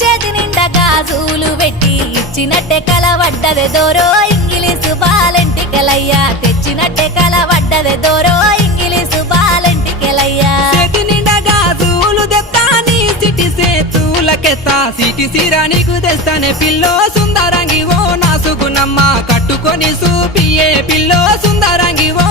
చేతి నిండా గాజులు పెట్టి ఇచ్చినట్టే కలవడ్డదే దోరో ఇంగిలీసు బాలంటికెలయ్యా తెచ్చినట్టే కలవడ్డదే దోరో ఇంగిలీసు బాలంటికెలయ్యా చేతి నిండా గాజులు తెత్తాని సిటి సేతులకెత్తా సిటి సిరా నీకు తెస్తానే పిల్లో సుందరంగి ఓ నా సుగుణమ్మ కట్టుకొని సూపియే పిల్లో సుందరంగి ఓ